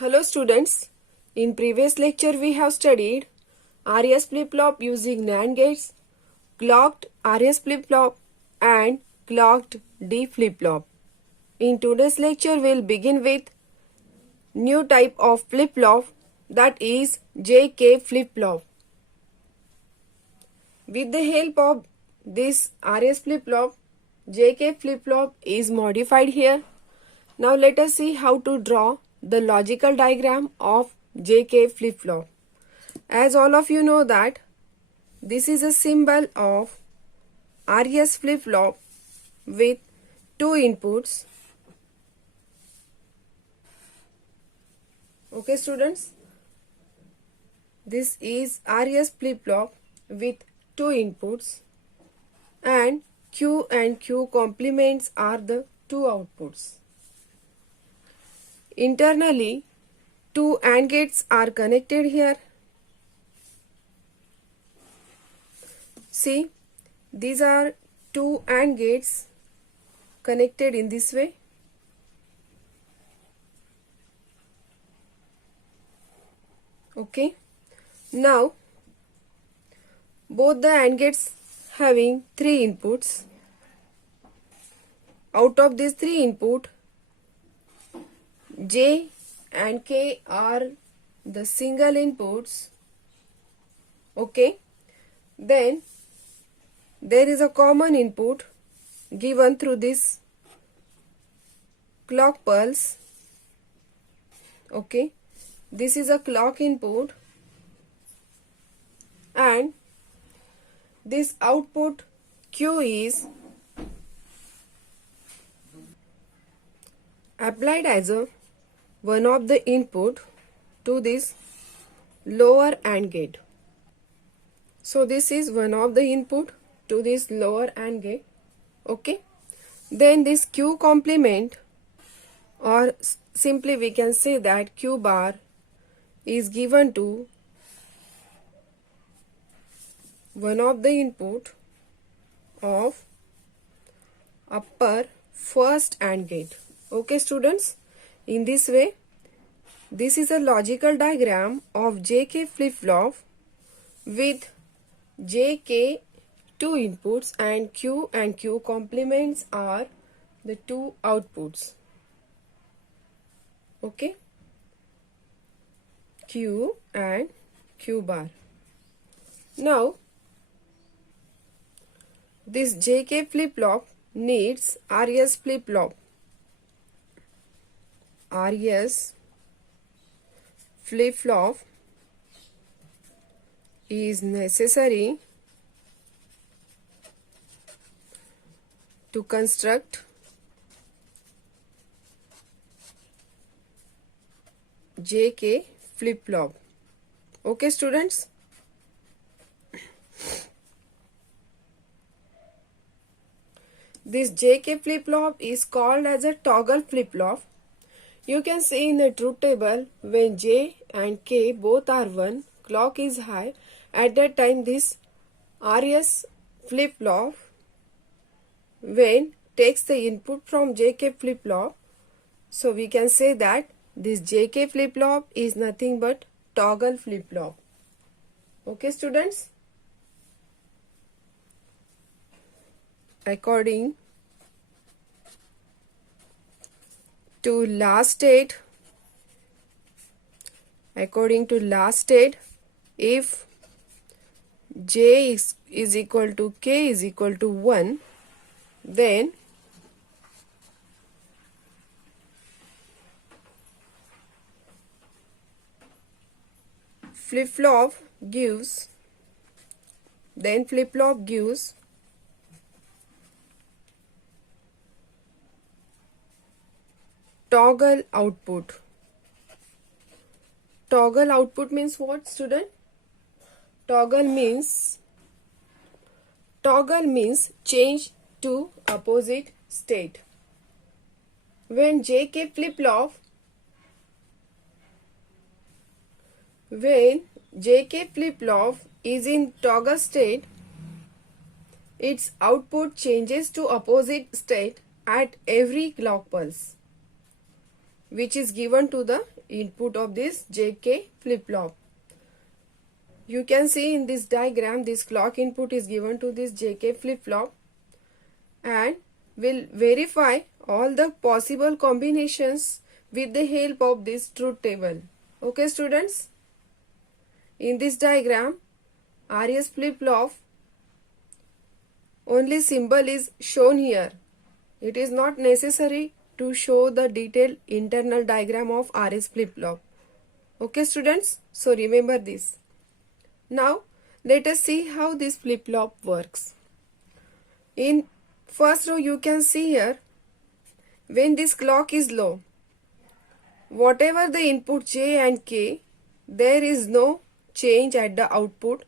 Hello students, in previous lecture we have studied RS flip-flop using NAND gates, clocked RS flip-flop and clocked D flip-flop. In today's lecture we'll begin with new type of flip-flop, that is JK flip-flop. With the help of this RS flip-flop, JK flip-flop is modified here. Now let us see how to draw the logical diagram of JK flip-flop. As all of you know that this is a symbol of RS flip-flop with two inputs. Okay students, this is RS flip-flop with two inputs and Q and Q complements are the two outputs. Internally, two AND gates are connected here. See, these are two AND gates connected in this way. Okay. Now, both the AND gates having three inputs. Out of these three inputs, J and K are the single inputs. Okay. Then there is a common input given through this clock pulse. Okay. This is a clock input and this output Q is applied as a one of the input to this lower AND gate. So this is one of the input to this lower AND gate. Okay. Then this Q complement, or simply we can say that Q bar, is given to one of the input of upper first AND gate. Okay students, in this way this is a logical diagram of JK flip-flop with JK two inputs and Q complements are the two outputs. Okay, Q and Q bar. Now this JK flip-flop needs RS flip-flop. RS flip-flop is necessary to construct JK flip-flop. Okay students, this JK flip-flop is called as a toggle flip-flop. You can see in the truth table, when J and K both are 1, clock is high, at that time this RS flip-flop when takes the input from JK flip-flop, so we can say that this JK flip-flop is nothing but toggle flip-flop. Okay students, according to last state, if J is equal to K is equal to 1, then flip-flop gives toggle output. Toggle output means what student? Toggle means change to opposite state. When JK flip-flop is in toggle state, its output changes to opposite state at every clock pulse, which is given to the input of this JK flip-flop. You can see in this diagram this clock input is given to this JK flip-flop, and we'll verify all the possible combinations with the help of this truth table. Okay students, in this diagram RS flip-flop only symbol is shown here. It is not necessary to show the detailed internal diagram of RS flip-flop. Okay students, so remember this. Now let us see how this flip-flop works. In first row you can see here, when this clock is low, whatever the input J and K, there is no change at the output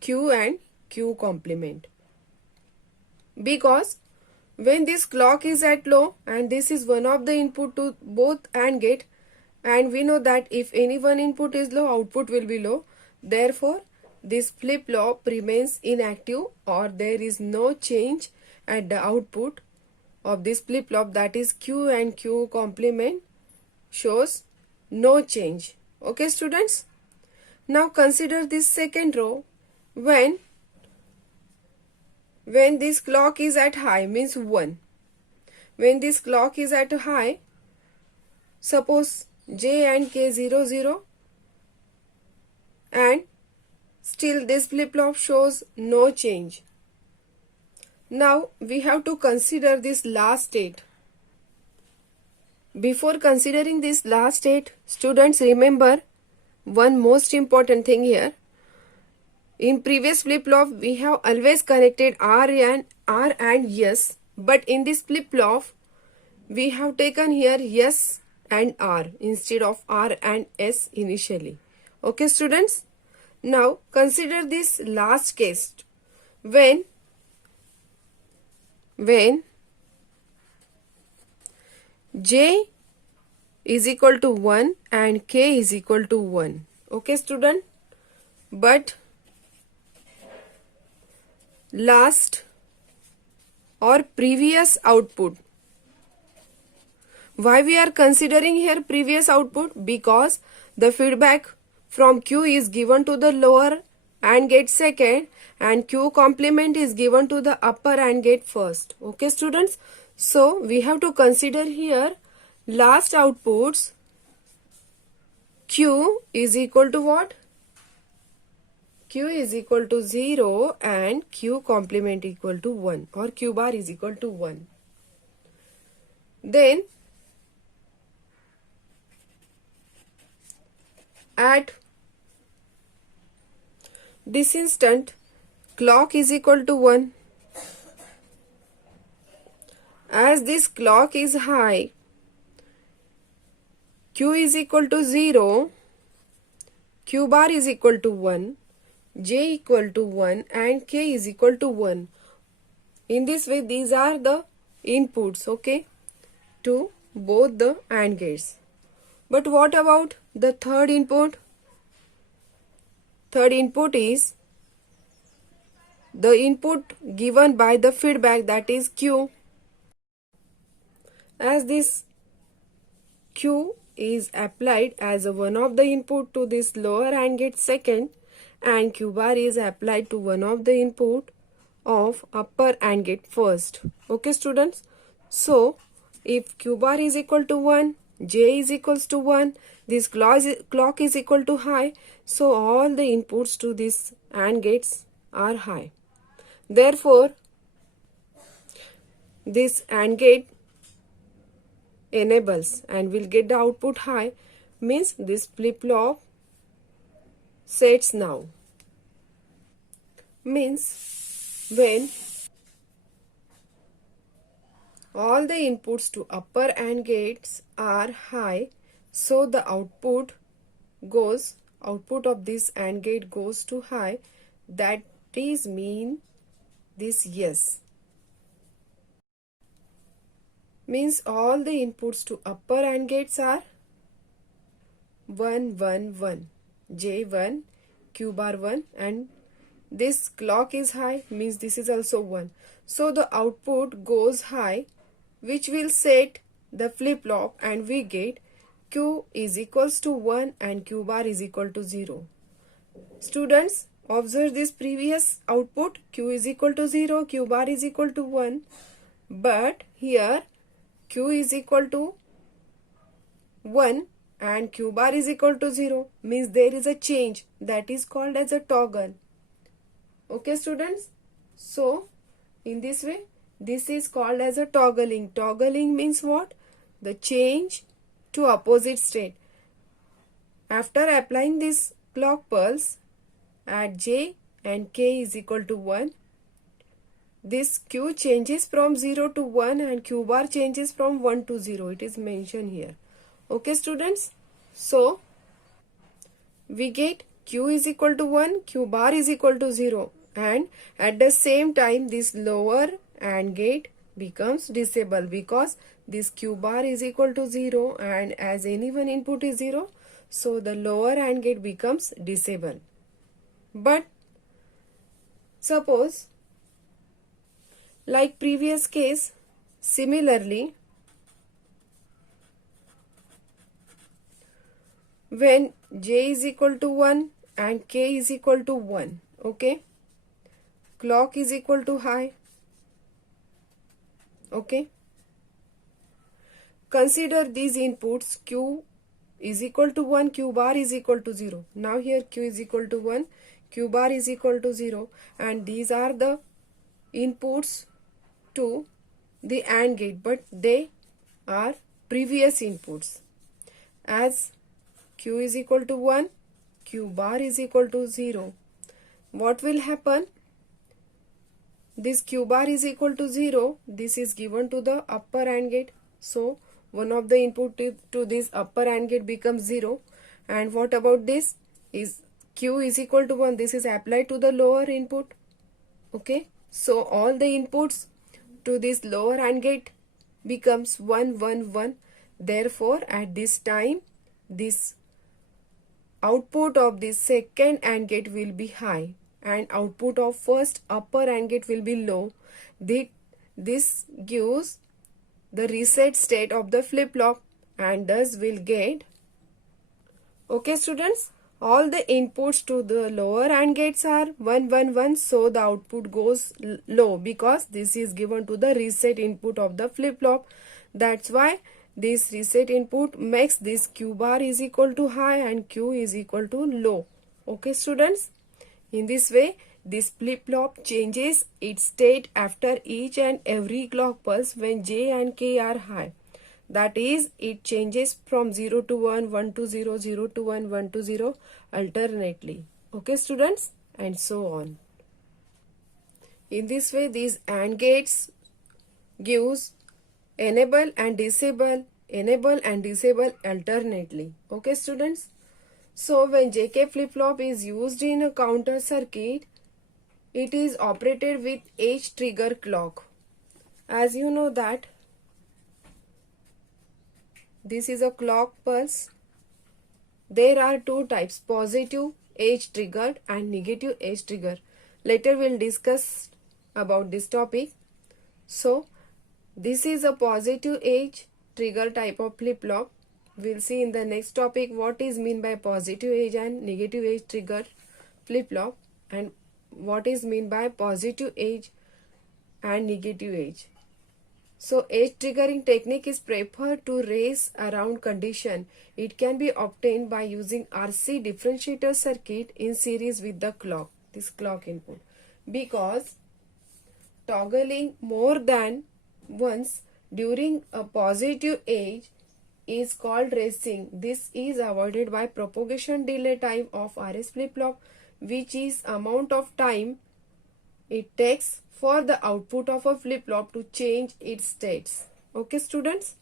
Q and Q complement. Because when this clock is at low and this is one of the input to both AND gate, and we know that if any one input is low, output will be low. Therefore, this flip-flop remains inactive, or there is no change at the output of this flip-flop, that is Q and Q complement shows no change. Okay students? Now consider this second row. When this clock is at high, means 1. When this clock is at high, suppose J and K 0 0, and still this flip-flop shows no change. Now we have to consider this last state. Before considering this last state, students, remember one most important thing here. In previous flip-flop we have always connected R and S, but in this flip-flop we have taken here S and R instead of R and S initially. Okay students? Now consider this last case. When J is equal to 1 and K is equal to 1. Okay student? But last or previous output. Why we are considering here previous output? Because the feedback from Q is given to the lower AND gate second, and Q complement is given to the upper AND gate first. Okay students? So we have to consider here last outputs. Q is equal to what? Q is equal to 0 and Q complement equal to 1, or Q bar is equal to 1. Then at this instant clock is equal to 1. As this clock is high, Q is equal to 0, Q bar is equal to 1, J equal to 1 and K is equal to 1. In this way these are the inputs, okay, to both the AND gates. But what about the third input? Third input is the input given by the feedback, that is Q. As this Q is applied as one of the input to this lower AND gate second, and Q bar is applied to one of the input of upper AND gate first. Okay students? So if Q bar is equal to 1, J is equals to 1, this clock is equal to high, so all the inputs to this AND gates are high. Therefore, this AND gate enables and will get the output high, means this flip-flop sets now. Means when all the inputs to upper AND gates are high, so the output of this AND gate goes to high, that is mean this yes. Means all the inputs to upper AND gates are 1 1 1, J 1, Q bar 1, and this clock is high, means this is also 1. So the output goes high, which will set the flip-flop, and we get Q is equals to 1 and Q bar is equal to 0. Students, observe this previous output. Q is equal to 0, Q bar is equal to 1. But here Q is equal to 1 and Q bar is equal to 0. Means there is a change, that is called as a toggle. Okay students? So, in this way, this is called as a toggling. Toggling means what? The change to opposite state. After applying this clock pulse at J and K is equal to 1, this Q changes from 0 to 1 and Q bar changes from 1 to 0. It is mentioned here. Okay students? So, we get Q is equal to 1, Q bar is equal to 0, and at the same time this lower AND gate becomes disabled because this Q bar is equal to 0, and as any one input is 0, so the lower AND gate becomes disabled. But suppose, like previous case, similarly, when J is equal to 1 and K is equal to 1, okay, clock is equal to high, okay. Consider these inputs. Q is equal to 1, Q bar is equal to 0. Now here Q is equal to 1, Q bar is equal to 0, and these are the inputs to the AND gate, but they are previous inputs. As Q is equal to 1, Q bar is equal to 0. What will happen? This Q bar is equal to 0. This is given to the upper AND gate. So, one of the input to this upper AND gate becomes 0. And what about this? Is Q is equal to 1. This is applied to the lower input. Okay. So, all the inputs to this lower AND gate becomes 1, 1, 1. Therefore, at this time, this output of this second AND gate will be high and output of first upper AND gate will be low. This gives the reset state of the flip-flop, and thus will get, okay students, all the inputs to the lower AND gates are 1, 1, 1, so the output goes low because this is given to the reset input of the flip-flop. That's why this reset input makes this Q bar is equal to high and Q is equal to low. Okay students? In this way, this flip-flop changes its state after each and every clock pulse when J and K are high. That is, it changes from 0 to 1, 1 to 0, 0 to 1, 1 to 0 alternately. Okay students? And so on. In this way, these AND gates gives enable and disable alternately. Okay students? So when JK flip-flop is used in a counter circuit, it is operated with H trigger clock. As you know that this is a clock pulse. There are two types, positive H triggered and negative H trigger. Later we'll discuss about this topic. So this is a positive H trigger type of flip-flop. We'll see in the next topic what is mean by positive edge and negative edge trigger flip-flop, and what is mean by positive edge and negative edge. So edge triggering technique is preferred to race around condition. It can be obtained by using RC differentiator circuit in series with the clock, this clock input. Because toggling more than once during a positive edge is called racing. This is avoided by propagation delay time of RS flip-flop, which is amount of time it takes for the output of a flip-flop to change its states. Okay students?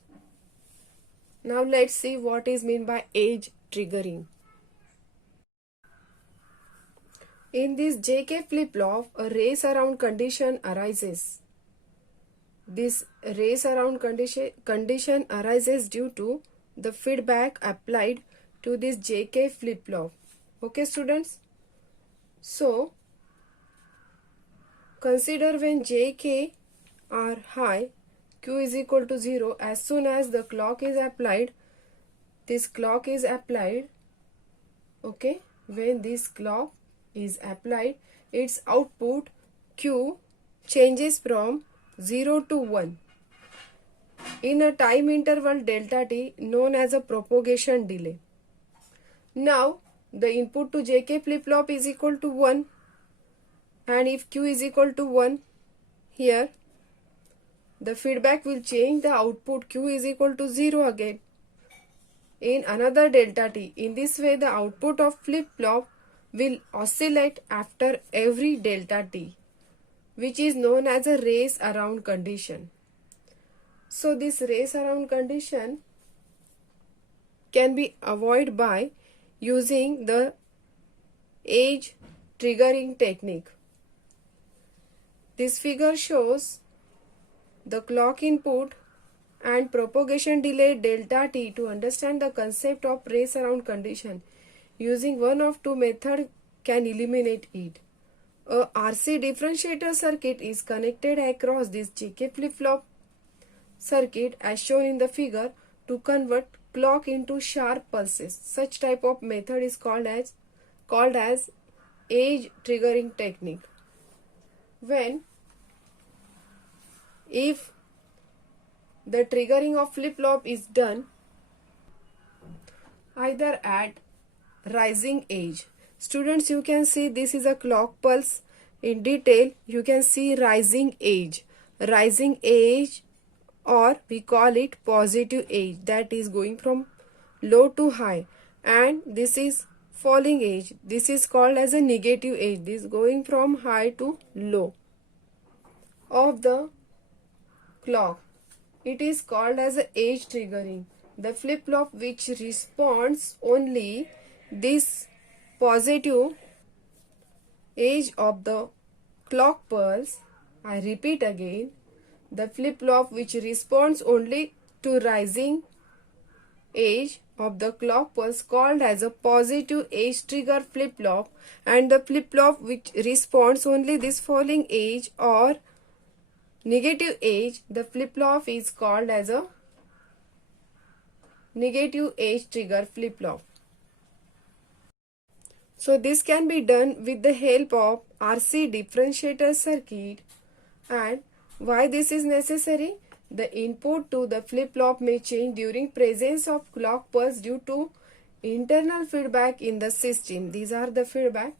Now let's see what is meant by edge triggering. In this JK flip-flop, a race around condition arises. This race around condition arises due to the feedback applied to this JK flip-flop. Okay students? So, consider when JK are high, Q is equal to 0. As soon as the clock is applied, this clock is applied, okay, when this clock is applied, its output Q changes from 0 to 1 in a time interval delta t known as a propagation delay. Now the input to JK flip-flop is equal to 1, and if Q is equal to 1, here the feedback will change, the output Q is equal to 0 again in another delta t. In this way the output of flip-flop will oscillate after every delta t, which is known as a race around condition. So this race around condition can be avoided by using the age triggering technique. This figure shows the clock input and propagation delay delta t. To understand the concept of race around condition, using one of two methods can eliminate it. A RC differentiator circuit is connected across this JK flip-flop circuit as shown in the figure to convert clock into sharp pulses. Such type of method is called as age triggering technique. If the triggering of flip-flop is done either at rising age. Students, you can see this is a clock pulse. In detail, you can see rising age. Rising age, or we call it positive age, that is going from low to high, and this is falling age. This is called as a negative age. This is going from high to low of the clock. It is called as a age triggering. The flip-flop which responds only this positive age of the clock pulse. I repeat again, the flip-flop which responds only to rising age of the clock pulse called as a positive age trigger flip-flop, and the flip-flop which responds only this falling age or negative age, the flip-flop is called as a negative age trigger flip-flop. So this can be done with the help of RC differentiator circuit. And why this is necessary? The input to the flip-flop may change during presence of clock pulse due to internal feedback in the system. These are the feedback.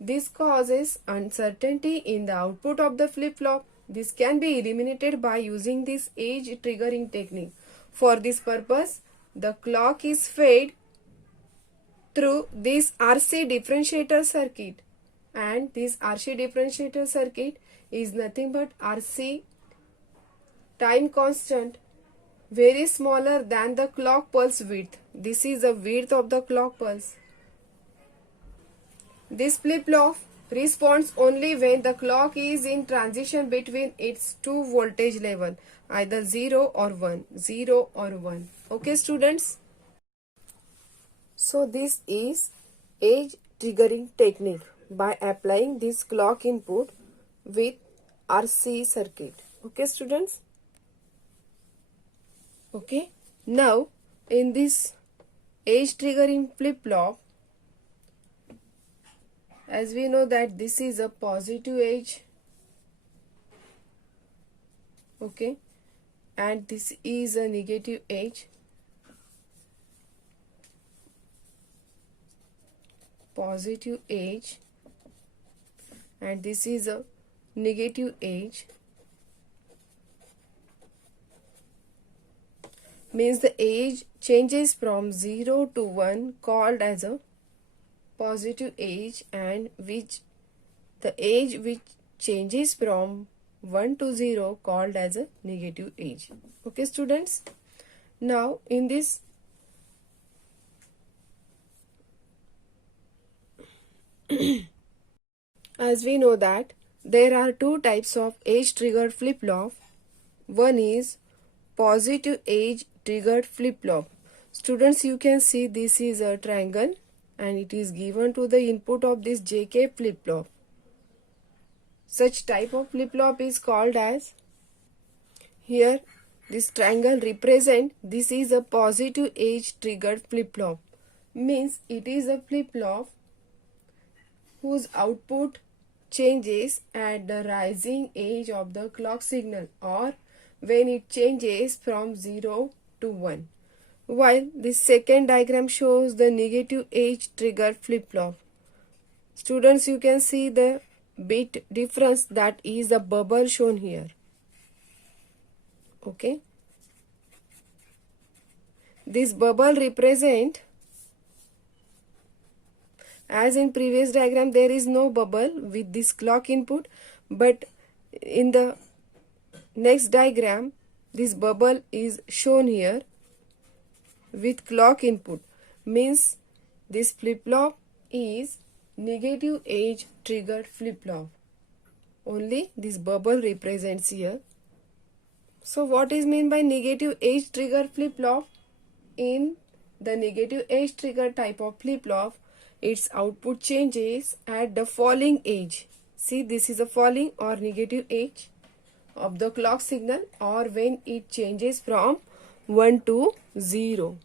This causes uncertainty in the output of the flip-flop. This can be eliminated by using this age triggering technique. For this purpose, the clock is fed through this RC differentiator circuit, and this RC differentiator circuit is nothing but RC time constant, very smaller than the clock pulse width. This is the width of the clock pulse. This flip-flop responds only when the clock is in transition between its two voltage level, either 0 or 1, 0 or 1. Okay, students? So this is age triggering technique by applying this clock input with RC circuit. Okay, students? Okay. Now, in this age triggering flip-flop, as we know that this is a positive age, okay, and this is a negative age. Positive age, and this is a negative age. Means the age changes from 0 to 1 called as a positive age, and the age which changes from 1 to 0 called as a negative age. Okay, students? Now in this as we know that there are two types of age triggered flip-flop. One is positive age triggered flip-flop. Students, you can see this is a triangle and it is given to the input of this JK flip-flop. Such type of flip-flop is called as, here this triangle represent this is a positive age triggered flip-flop. Means it is a flip-flop whose output changes at the rising edge of the clock signal or when it changes from 0 to 1. While this second diagram shows the negative age triggered flip-flop. Students, you can see the bit difference, that is the bubble shown here. Okay. This bubble represent, as in previous diagram there is no bubble with this clock input, but in the next diagram this bubble is shown here with clock input. Means this flip-flop is negative age triggered flip-flop. Only this bubble represents here. So what is meant by negative age triggered flip-flop? In the negative age trigger type of flip-flop, its output changes at the falling age. See, this is a falling or negative age of the clock signal or when it changes from 1 to 0.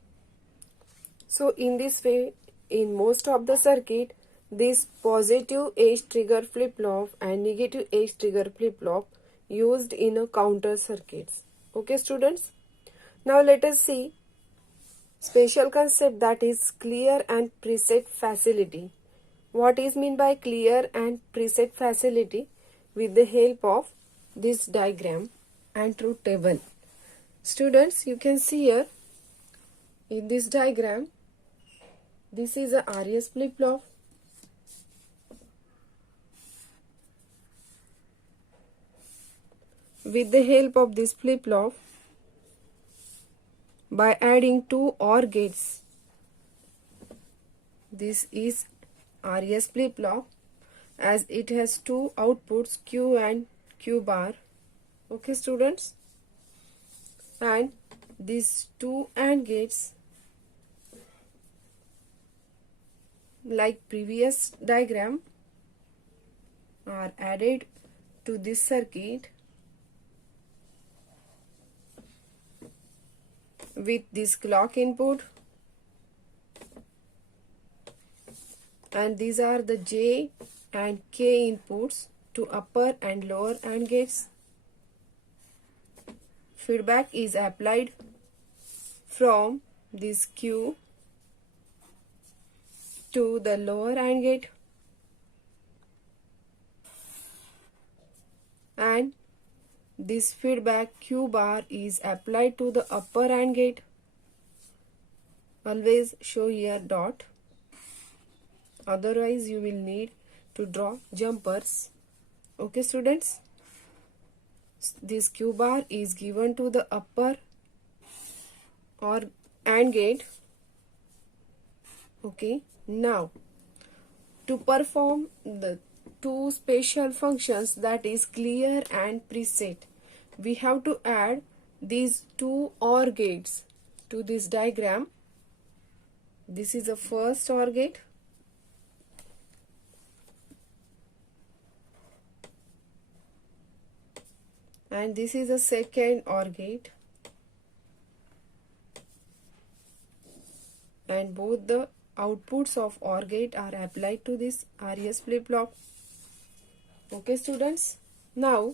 So in this way, in most of the circuit, this positive age trigger flip-flop and negative age trigger flip-flop used in a counter circuits. Okay students, now let us see special concept, that is clear and preset facility. What is meant by clear and preset facility? With the help of this diagram and truth table. Students, you can see here in this diagram, this is a RS flip-flop. With the help of this flip-flop, by adding two OR gates, this is RS flip-flop, as it has two outputs Q and Q bar. Okay students, and these two AND gates, like previous diagram, are added to this circuit with this clock input, and these are the J and K inputs to upper and lower AND gates. Feedback is applied from this Q to the lower AND gate, and this feedback Q bar is applied to the upper AND gate. Always show here dot, otherwise you will need to draw jumpers. Okay students, this Q bar is given to the upper or AND gate. Okay, now to perform the two special functions, that is clear and preset, we have to add these two OR gates to this diagram. This is the first OR gate, and this is the second OR gate, and both the outputs of OR gate are applied to this RS flip-flop. Okay students, now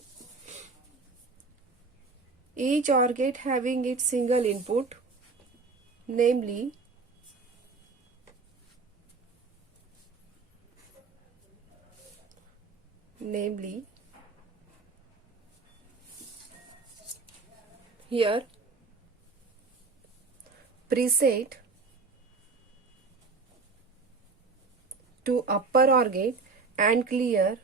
each OR gate having its single input, namely here preset to upper OR gate and clear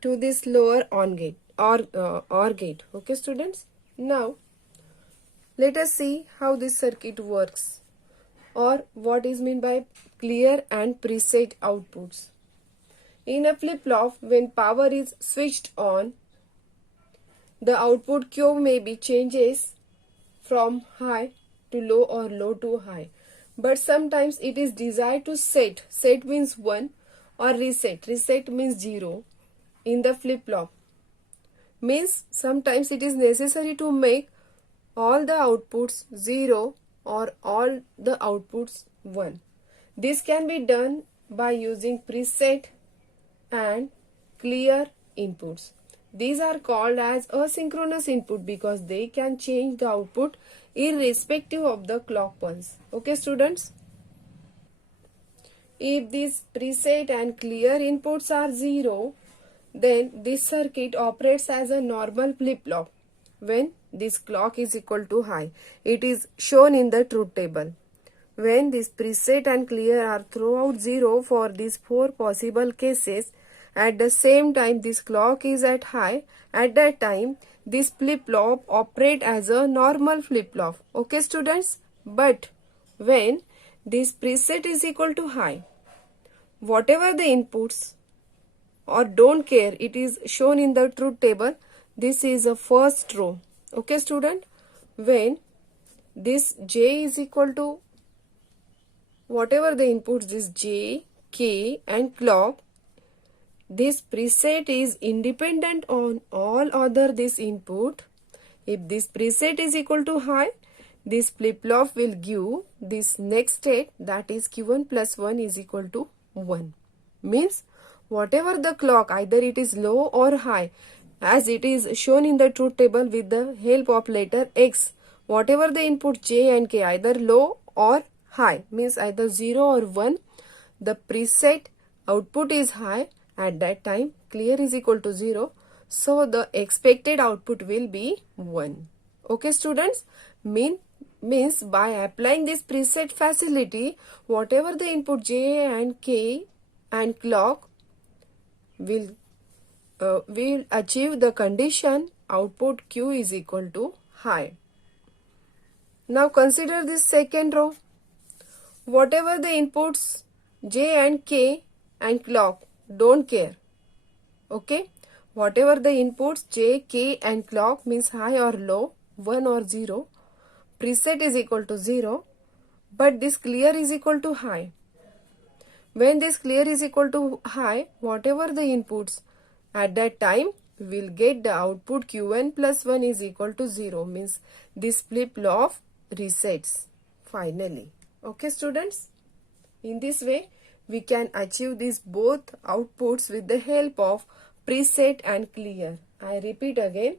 to this lower ON gate OR gate. Okay students, now let us see how this circuit works, or what is meant by clear and preset outputs. In a flip-flop, when power is switched on, the output Q may be changes from high to low or low to high, but sometimes it is desired to set means 1, or reset means 0 in the flip-flop. Means sometimes it is necessary to make all the outputs 0 or all the outputs 1. This can be done by using preset and clear inputs. These are called as asynchronous input because they can change the output irrespective of the clock pulse. Okay, students? If these preset and clear inputs are 0, then this circuit operates as a normal flip-flop when this clock is equal to high. It is shown in the truth table. When this preset and clear are throughout 0 for these 4 possible cases, at the same time this clock is at high, at that time this flip-flop operate as a normal flip-flop. Okay, students? But when this preset is equal to high, whatever the inputs or don't care, it is shown in the truth table. This is a first row. Okay, student? When this J is equal to whatever the inputs, this J, K and clock, this preset is independent on all other this input. If this preset is equal to high, this flip-flop will give this next state, that is Q1 plus 1 is equal to 1. Means whatever the clock, either it is low or high, as it is shown in the truth table with the help of letter X, whatever the input J and K, either low or high, means either 0 or 1, the preset output is high. At that time clear is equal to 0, so the expected output will be 1. Okay, students? Means by applying this preset facility, whatever the input J and K and clock will achieve the condition output Q is equal to high. Now consider this second row. Whatever the inputs J and K and clock, don't care. Okay? Whatever the inputs J, K and clock means high or low, 1 or 0, preset is equal to 0, but this clear is equal to high. When this clear is equal to high, whatever the inputs, at that time we'll get the output Q1 plus 1 is equal to 0, means this flip-flop resets finally. Okay, students? In this way, we can achieve these both outputs with the help of preset and clear. I repeat again.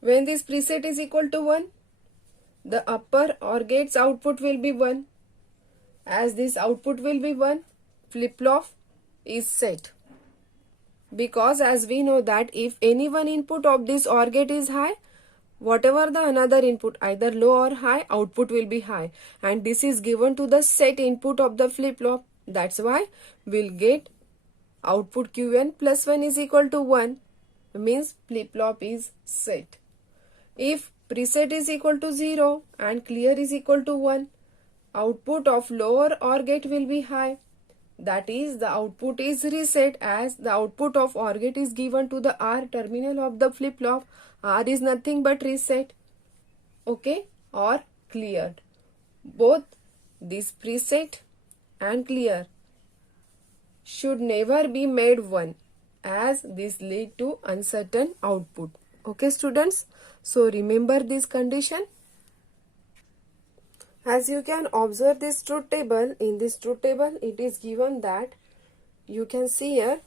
When this preset is equal to 1, the upper OR gate's output will be 1. As this output will be 1, flip-flop is set. Because as we know that if any one input of this OR gate is high, whatever the another input, either low or high, output will be high. And this is given to the set input of the flip-flop. That's why we'll get output Qn plus 1 is equal to 1. Means flip-flop is set. If preset is equal to 0 and clear is equal to 1, output of lower OR gate will be high. That is, the output is reset, as the output of OR gate is given to the R terminal of the flip-flop. R is nothing but reset. Okay, or cleared. Both this preset and clear should never be made 1, as this lead to uncertain output. Okay, students? So remember this condition. As you can observe this truth table, in this truth table it is given that you can see here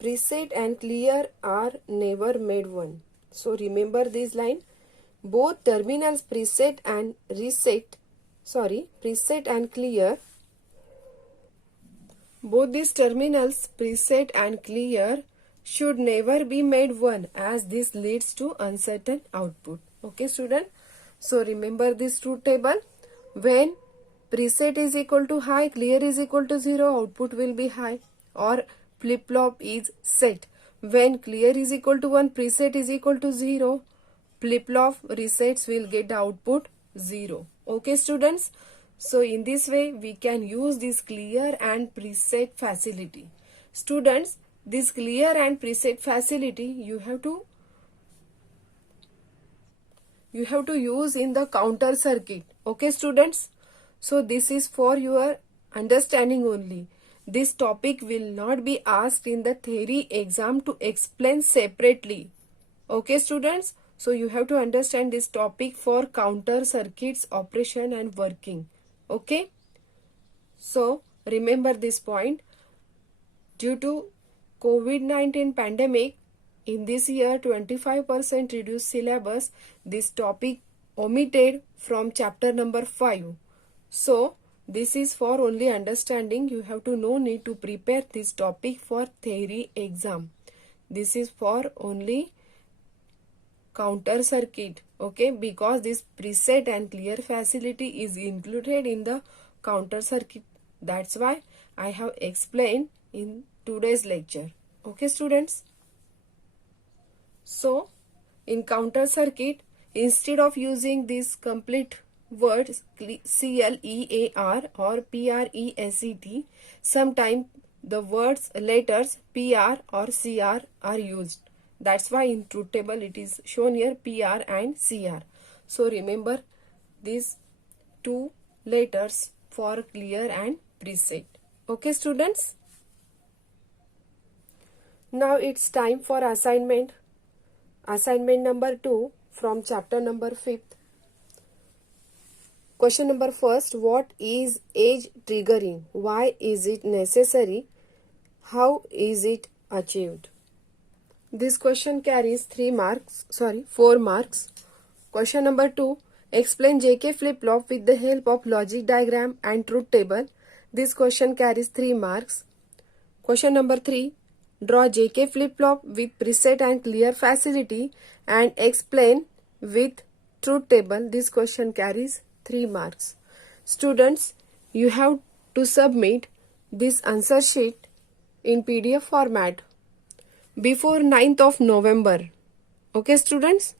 preset and clear are never made 1. So remember this line. Both terminals preset and clear, both these terminals preset and clear should never be made 1, as this leads to uncertain output. Okay, student? So remember this truth table. When preset is equal to high, clear is equal to 0, output will be high, or flip-flop is set. When clear is equal to 1, preset is equal to 0, flip-flop resets will get the output 0. Okay, students? So in this way we can use this clear and preset facility. Students, this clear and preset facility you have to use in the counter circuit. Okay, students? So this is for your understanding only. this topic will not be asked in the theory exam to explain separately. Okay, students? So you have to understand this topic for counter circuits operation and working. Okay? So remember this point. Due to COVID-19 pandemic, in this year 25% reduced syllabus, this topic omitted from chapter number 5. So this is for only understanding. You have to no need to prepare this topic for theory exam. This is for only counter circuit, okay, because this preset and clear facility is included in the counter circuit. That's why I have explained in today's lecture. Okay, students? So in counter circuit, instead of using these complete words CLEAR or PRESET, sometimes the words letters PR or CR are used. That's why in truth table it is shown here PR and CR. So remember these two letters for clear and preset. Okay, students? Now it's time for assignment. Assignment number 2 from chapter number 5. Question number first, what is age triggering? Why is it necessary? How is it achieved? This question carries 4 marks. Question number 2, explain JK flip-flop with the help of logic diagram and truth table. This question carries 3 marks. Question number 3, draw JK flip-flop with preset and clear facility and explain with truth table. This question carries 3 marks. Students, you have to submit this answer sheet in PDF format before 9th of November. Okay, students?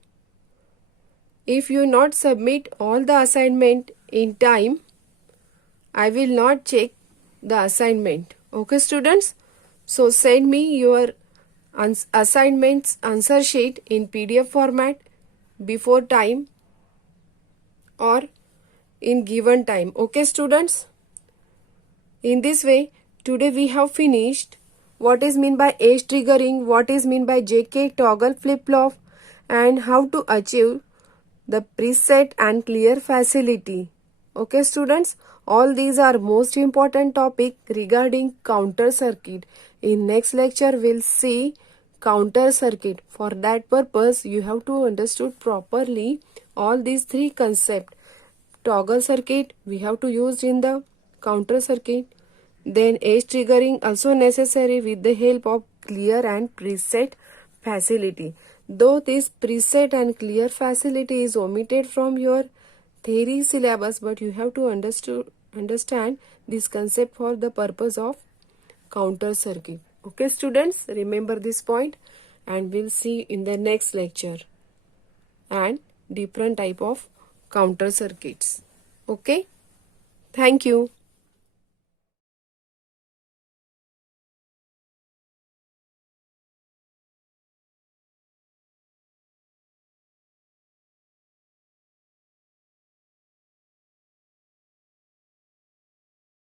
If you not submit all the assignment in time, I will not check the assignment. Okay, students? So send me your assignments answer sheet in PDF format before time or in given time. Okay, students? In this way, today we have finished what is meant by age triggering, what is meant by JK toggle flip-flop, and how to achieve the preset and clear facility. Okay, students? All these are most important topic regarding counter circuit. In next lecture, we'll see counter circuit. For that purpose, you have to understood properly all these 3 concepts. Toggle circuit, we have to use in the counter circuit. Then age triggering also necessary with the help of clear and preset facility. Though this preset and clear facility is omitted from your theory syllabus, but you have to understand this concept for the purpose of counter circuit. Okay, students, remember this point, and we'll see in the next lecture and different type of counter circuits. Okay, thank you.